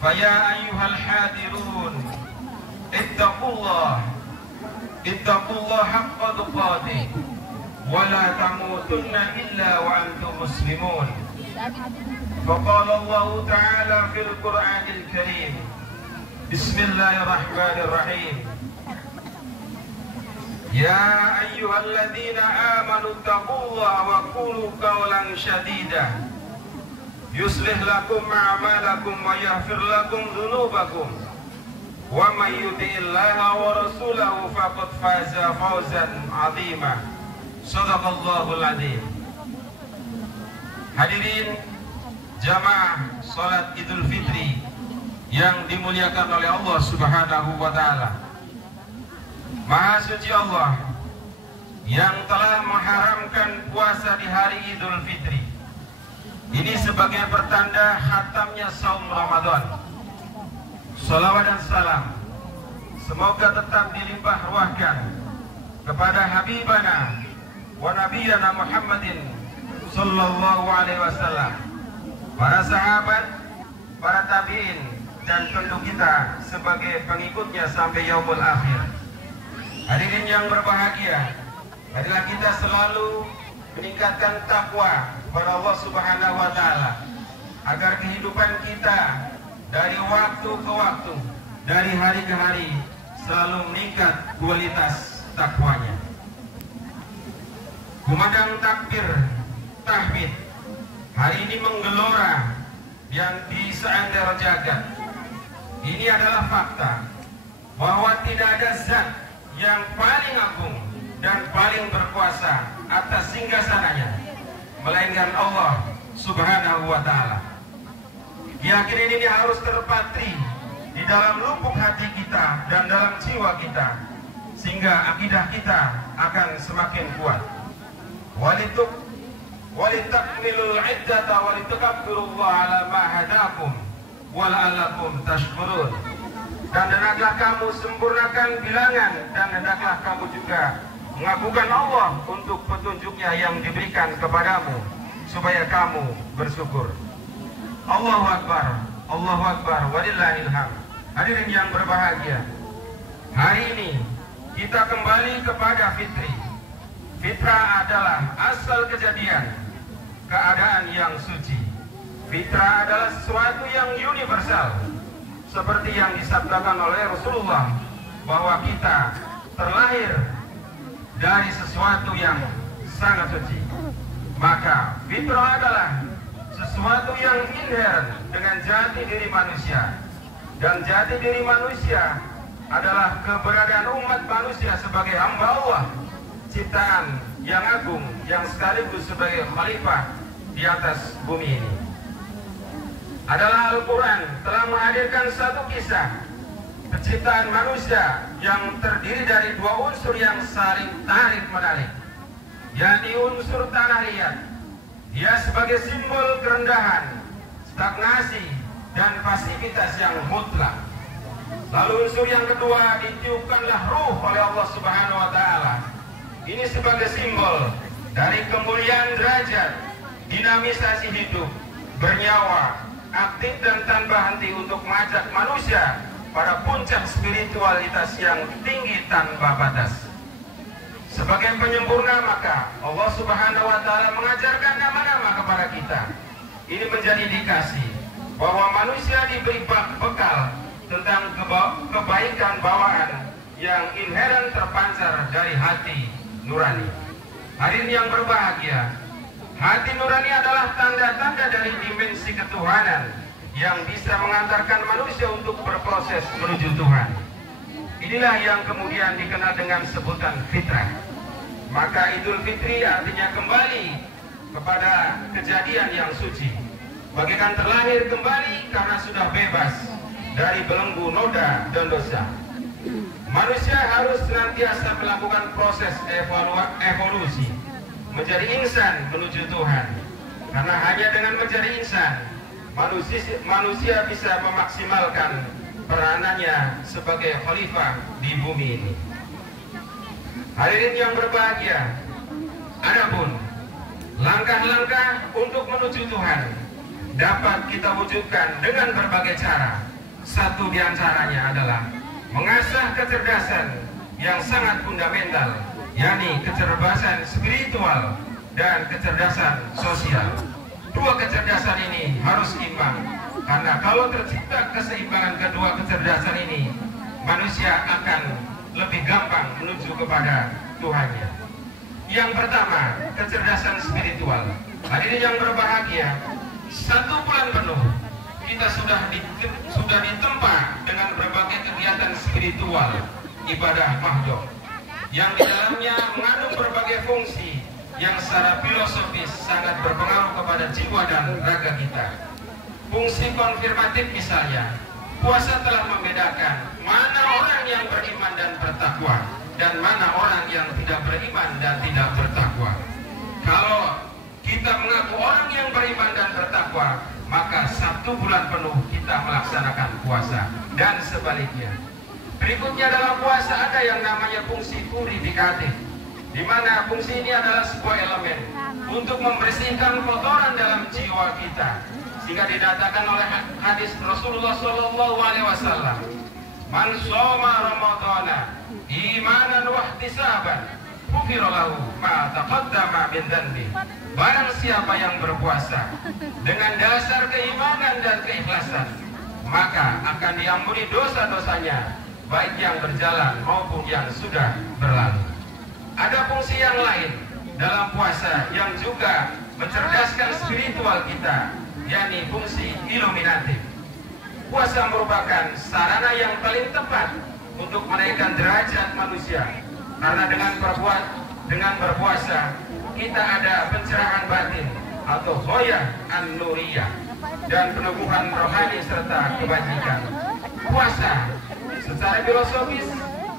Faya ayyuhal hadirun ittaqullah haqqa tuqatih wa la tamutunna illa wa antum muslimun. Faqala Allah Ta'ala fil Qur'anil Karim, Bismillahirrahmanirrahim. Ya ayyuhalladzina amanu taqullaha wa qulu qawlan shadida yuslih lakum a'malakum wa yaghfir lakum dhunubakum wa may yuti'illaha wa rasulahu faqad faza fawzan 'azima. Shadaqallahul 'azim. Hadirin jamaah salat Idul Fitri yang dimuliakan oleh Allah Subhanahu wa taala. Maha suci Allah yang telah mengharamkan puasa di hari Idul Fitri ini sebagai pertanda khatamnya saum Ramadan. Salawat dan salam semoga tetap dilimpah ruahkan kepada Habibana wa Nabiyana Muhammadin sallallahu alaihi wasallam, para sahabat, para tabi'in, dan tentu kita sebagai pengikutnya sampai yaumul akhir. Hadirin yang berbahagia, marilah kita selalu meningkatkan takwa kepada Allah Subhanahu wa taala agar kehidupan kita dari waktu ke waktu, dari hari ke hari selalu meningkat kualitas takwanya. Kumandang takbir tahmid hari ini menggelora yang di seantero jagat. Ini adalah fakta bahwa tidak ada zat yang paling agung dan paling berkuasa atas singgasananya melainkan Allah Subhanahu wa taala. Keyakinan ini harus terpatri di dalam lubuk hati kita dan dalam jiwa kita sehingga akidah kita akan semakin kuat. Walitakmilul iddata walitakabbirullaha ala ma hadakum wala'allakum tashkurun. Dan hendaklah kamu sempurnakan bilangan, dan hendaklah kamu juga mengagungkan Allah untuk petunjuknya yang diberikan kepadamu supaya kamu bersyukur. Allahu Akbar, Allahu Akbar, walillahil hamd. Hadirin yang berbahagia, hari ini kita kembali kepada fitri. Fitrah adalah asal kejadian keadaan yang suci. Fitrah adalah sesuatu yang universal, seperti yang disabdakan oleh Rasulullah bahwa kita terlahir dari sesuatu yang sangat suci. Maka fitrah adalah sesuatu yang inherent dengan jati diri manusia, dan jati diri manusia adalah keberadaan umat manusia sebagai hamba Allah, ciptaan yang agung yang sekaligus sebagai khalifah di atas bumi ini. Adalah Al-Quran telah menghadirkan satu kisah penciptaan manusia yang terdiri dari dua unsur yang saling tarik-menarik, yakni unsur tanahiyat, dia sebagai simbol kerendahan, stagnasi, dan pasivitas yang mutlak. Lalu unsur yang kedua ditiupkanlah ruh oleh Allah Subhanahu wa taala. Ini sebagai simbol dari kemuliaan derajat, dinamisasi hidup, bernyawa, aktif dan tanpa henti untuk mengajak manusia pada puncak spiritualitas yang tinggi tanpa batas. Sebagai penyempurna, maka Allah Subhanahu wa taala mengajarkan nama-nama kepada kita. Ini menjadi indikasi bahwa manusia diberi bekal tentang kebaikan bawaan yang inheren terpancar dari hati nurani. Hadirin yang berbahagia, hati nurani adalah tanda-tanda dari dimensi ketuhanan yang bisa mengantarkan manusia untuk berproses menuju Tuhan. Inilah yang kemudian dikenal dengan sebutan fitrah. Maka Idul Fitri artinya kembali kepada kejadian yang suci, bagaikan terlahir kembali karena sudah bebas dari belenggu noda dan dosa. Manusia harus senantiasa melakukan proses evolusi menjadi insan menuju Tuhan, karena hanya dengan menjadi insan manusia bisa memaksimalkan peranannya sebagai khalifah di bumi ini. Hadirin yang berbahagia, adapun langkah-langkah untuk menuju Tuhan dapat kita wujudkan dengan berbagai cara. Satu di antaranya adalah mengasah kecerdasan yang sangat fundamental, yakni kecerdasan spiritual dan kecerdasan sosial. Dua kecerdasan ini harus imbang, karena kalau tercipta keseimbangan kedua kecerdasan ini, manusia akan lebih gampang menuju kepada Tuhannya. Yang pertama, kecerdasan spiritual. Hadirin yang berbahagia, 1 bulan penuh kita sudah ditempa dengan berbagai kegiatan spiritual, ibadah mahdoh, yang di dalamnya mengandung berbagai fungsi yang secara filosofis sangat berpengaruh kepada jiwa dan raga kita. Fungsi konfirmatif misalnya, puasa telah membedakan mana orang yang beriman dan bertakwa dan mana orang yang tidak beriman dan tidak bertakwa. Kalau kita mengaku orang yang beriman dan bertakwa, maka 1 bulan penuh kita melaksanakan puasa, dan sebaliknya. Berikutnya dalam puasa ada yang namanya fungsi purifikatif, di mana fungsi ini adalah sebuah elemen untuk membersihkan kotoran dalam jiwa kita, sehingga didatakan oleh hadis Rasulullah SAW, man shoma ramadhana imanan wa ihtisaban ghufira lahu ma taqaddama min dhanbi. Barang siapa yang berpuasa dengan dasar keimanan dan keikhlasan, maka akan diampuni dosa-dosanya, baik yang berjalan maupun yang sudah berlalu. Ada fungsi yang lain dalam puasa yang juga mencerdaskan spiritual kita, yakni fungsi iluminatif. Puasa merupakan sarana yang paling tepat untuk menaikkan derajat manusia, karena dengan berpuasa kita ada pencerahan batin atau ghoyah an-nuriyah dan peneguhan rohani serta kebajikan. Puasa secara filosofis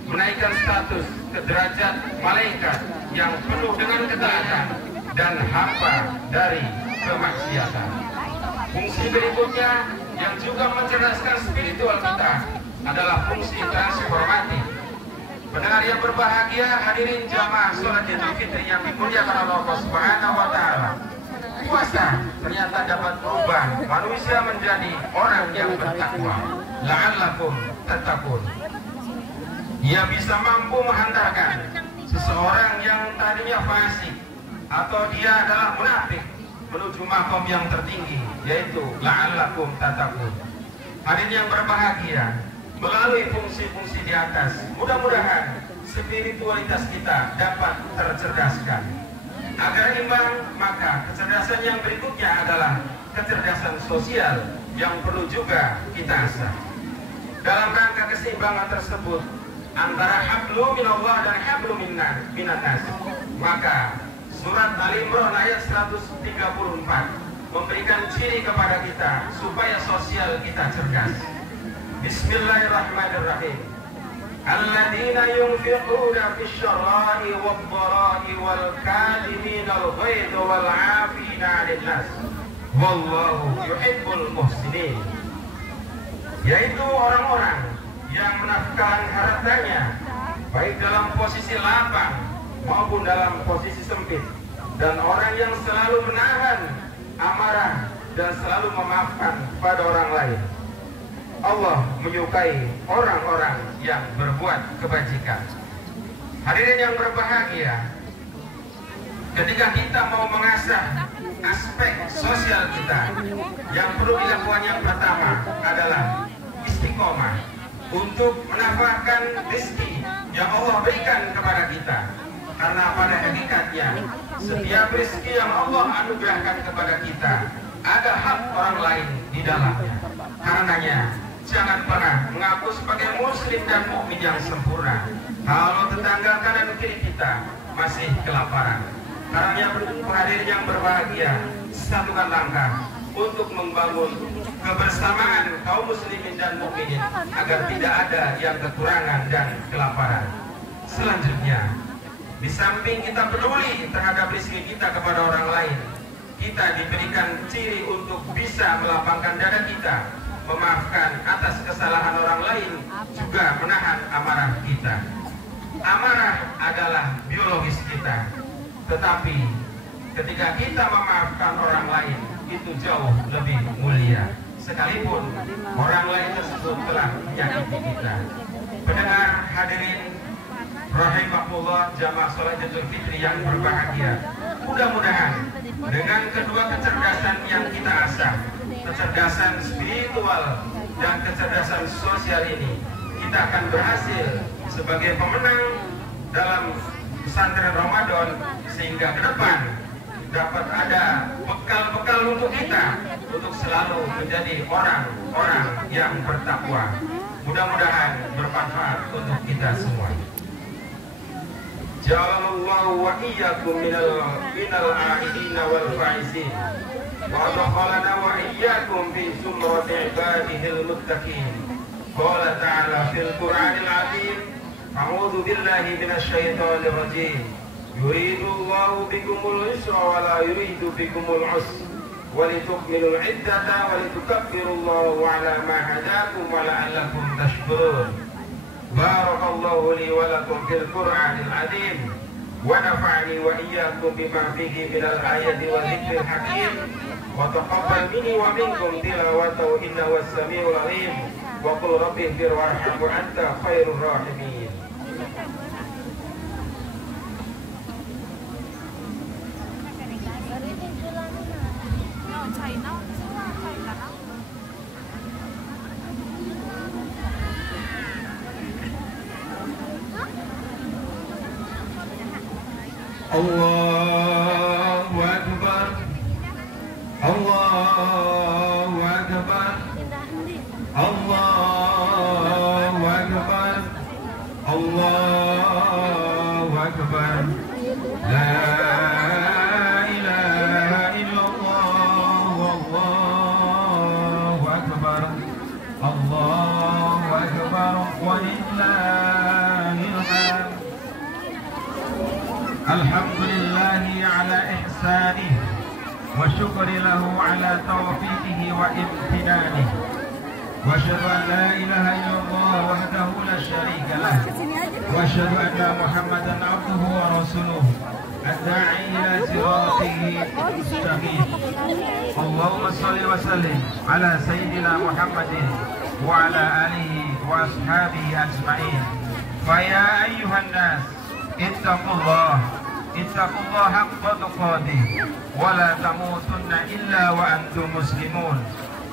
menaikkan status ke derajat malaikat yang penuh dengan ketaatan dan hamba dari kemaksiatan. Fungsi berikutnya yang juga mencerdaskan spiritual kita adalah fungsi transformatif. Pendengar yang berbahagia, hadirin jamaah sholat Idul Fitri yang dimuliakan Allah Subhanahu wa Ta'ala, puasa ternyata dapat merubah manusia menjadi orang yang bertakwa. La'allakum tattaqun. Ia bisa mampu menghantarkan seseorang yang tadinya fasik atau dia adalah munafik menuju makom yang tertinggi, yaitu la'allakum tattaqun. Hadirin yang berbahagia, melalui fungsi-fungsi di atas, mudah-mudahan spiritualitas kita dapat tercerdaskan. Agar imbang, maka kecerdasan yang berikutnya adalah kecerdasan sosial yang perlu juga kita asah. Dalam rangka keseimbangan tersebut antara hablu minallah dan hablu minannas, maka surat Al-Imran ayat 134 memberikan ciri kepada kita supaya sosial kita cerdas. Bismillahirrahmanirrahim. Alladzina yunfiquna fis-sharra'i wad-dharra'i wal kadhiminal ghaidha wal 'afina 'anil nas wallahu yuhibbul muhsinin. Yaitu orang-orang yang menafkahkan hartanya baik dalam posisi lapang maupun dalam posisi sempit, dan orang yang selalu menahan amarah dan selalu memaafkan pada orang lain. Allah menyukai orang-orang yang berbuat kebajikan. Hadirin yang berbahagia, ketika kita mau mengasah aspek sosial kita, yang perlu dilakukan yang pertama adalah istiqomah untuk menafkahkan rezeki yang Allah berikan kepada kita. Karena pada hakikatnya setiap rezeki yang Allah anugerahkan kepada kita ada hak orang lain di dalamnya. Karenanya jangan pernah mengaku sebagai muslim dan mukmin yang sempurna kalau tetangga kanan kiri kita masih kelaparan. Karenanya hadirin yang berbahagia, satukan langkah untuk membangun kebersamaan kaum muslimin dan mukminin agar tidak ada yang kekurangan dan kelaparan. Selanjutnya, di samping kita peduli terhadap rezeki kita kepada orang lain, kita diberikan ciri untuk bisa melapangkan dada kita, memaafkan atas kesalahan orang lain, juga menahan amarah kita. Amarah adalah biologis kita, tetapi ketika kita memaafkan orang lain, itu jauh lebih mulia. Sekalipun orang lain tersebut musuh telah menyakiti kita. Pendengar hadirin rahimakumullah, jamaah salat Idul Fitri yang berbahagia. Mudah-mudahan dengan kedua kecerdasan yang kita asah, kecerdasan spiritual dan kecerdasan sosial ini, kita akan berhasil sebagai pemenang dalam pesantren Ramadan, sehingga ke depan dapat ada bekal-bekal untuk kita untuk selalu menjadi orang-orang yang bertakwa. Mudah-mudahan bermanfaat untuk kita semua. Ja'alallahu wa iyyakum minal a'idin wal faizin wa adkhalana wa iyyakum fi zumrati ibadihil muttaqin. Qala ta'ala fil Qur'anil 'azim, a'udzu billahi minasy syaithanir rajim. Yuridullahu bikumul yusra wa la yuridu bikumul 'usra wa litukmilul 'iddata wa litukabbirullaha 'ala ma hadakum wa la'allakum tashkurun. Barakallahu li wa lakum fil Qur'anil 'azim wa nafa'ani wa iyyakum bima fihi minal ayati wa dzikril hakim wa taqabbal minni wa minkum tilawatahu innahu was-sami'ul 'alim wa qul rabbi ighfir warham wa anta khairur rahimin. Allahu Akbar, Allahu Akbar, Allahu Akbar, Allahu Akbar. La ilaha illallah, Allahu Akbar, Allahu Akbar, walillahil hamd. Alhamdulillahi ala ihsanih wa syukri lahu ala tawfiqihi wa imtinanihi wa asyhadu an la ilaha illallah wahdahu la syarika lah wa asyhadu anna Muhammadan abduhu wa rasuluh ad-da'i ila siratihi mustaqim. Allahumma shalli wa sallim ala sayyidina Muhammadin wa ala alihi wa ashabihi ajma'in. Fa ya ayyuhan nas ittaqullah haqqa tuqatih wa la tamutunna illa wa antum muslimun.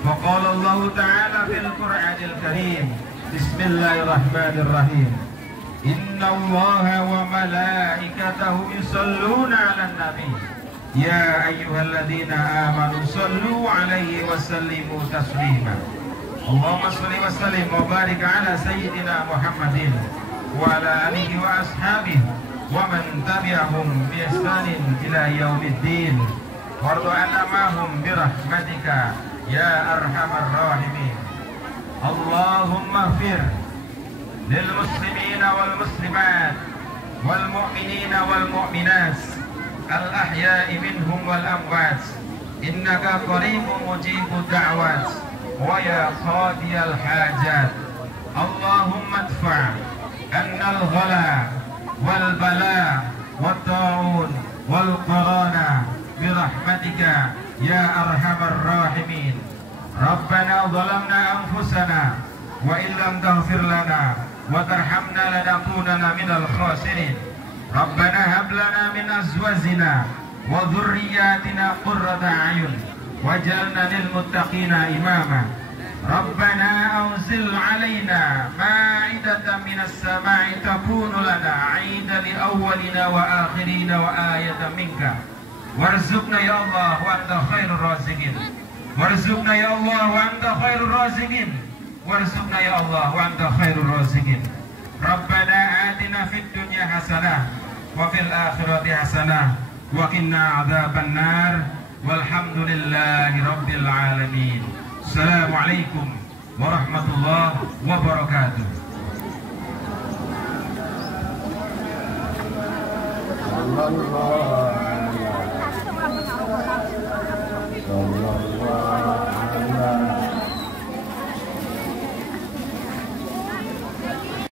Wa qala Allah ta'ala fil Qur'anil Karim, bismillahirrahmanirrahim, inna Allaha wa malaikatahu yusalluna 'alan nabi ya ayyuhalladzina amanu sallu 'alaihi wa sallimu taslima. Allahumma shalli wa sallim wa barik 'ala sayyidina Muhammadin wa ala alihi wa ashabihi wa man tabi'ahum bi ihsanin ila yaumiddin warḍa 'anna ma'hum bi rahmatika ya arhamar rahimin. Allahumma ighfir lil muslimina wal muslimat wal mu'minina wal mu'minat al ahya'i minhum wal amwat innaka qaribun mujibud da'wat wa ya qadiyal hajat. Allahumma adfa' annal ghala wal bala wat ta'un wal qarana bi rahmatika ya arhamar rahimin. Rabbana zalamna anfusana wa in lam taghfir lana wa tarhamna lanakunanna minal khasirin. Rabbana hab lana min azwajina wa dhurriyyatina qurrata a'yun waj'alna lil muttaqina imama. Rabbana anzil 'alaina ma'idatan minas sama'i takunu lana 'aidan li awwalina wa akhirina wa ayatan minka. Warzuqna ya Allah wa anta khairur raziqin. Warzuqna ya Allah wa anta khairur raziqin. Warzuqna ya Allah wa anta khairur raziqin. Rabbana atina fid dunya hasanah wa fil akhirati hasanah wa qina adzaban nar. Walhamdulillahi rabbil alamin. Assalamualaikum warahmatullahi wabarakatuh. Allah